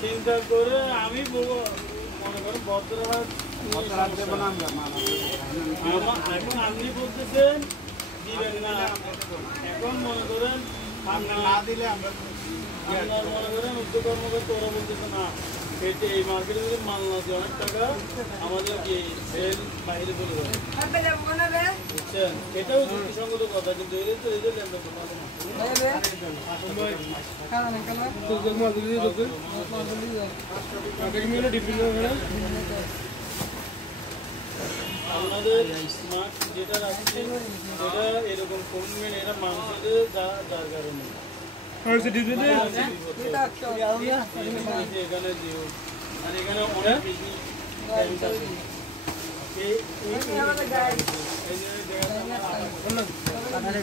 চিন্তা করে আমি মনে করি ভদ্রহাট এখন আপনি বলতেছেন দিবেন না, এখন মনে করেন না দিলে আপনার মনে করেন উদ্যোগ কর্মকর্তা ওরা বলতেছে না এই মার্কেটে যদি মাল না দিয়ে অনেক টাকা আমাদের কি সেল বাইরে চলে যাবে, বুঝছেন? এটাও যুক্তিসঙ্গত কথা, কিন্তু এদের তো এদের লেনদেন করতে না। আপনাদের যেটা রাখছে সেটা এরকম কমবেন, এরা মানুষদের যার কারণে এখানে দিও আর এখানে অনেক বেশি আরে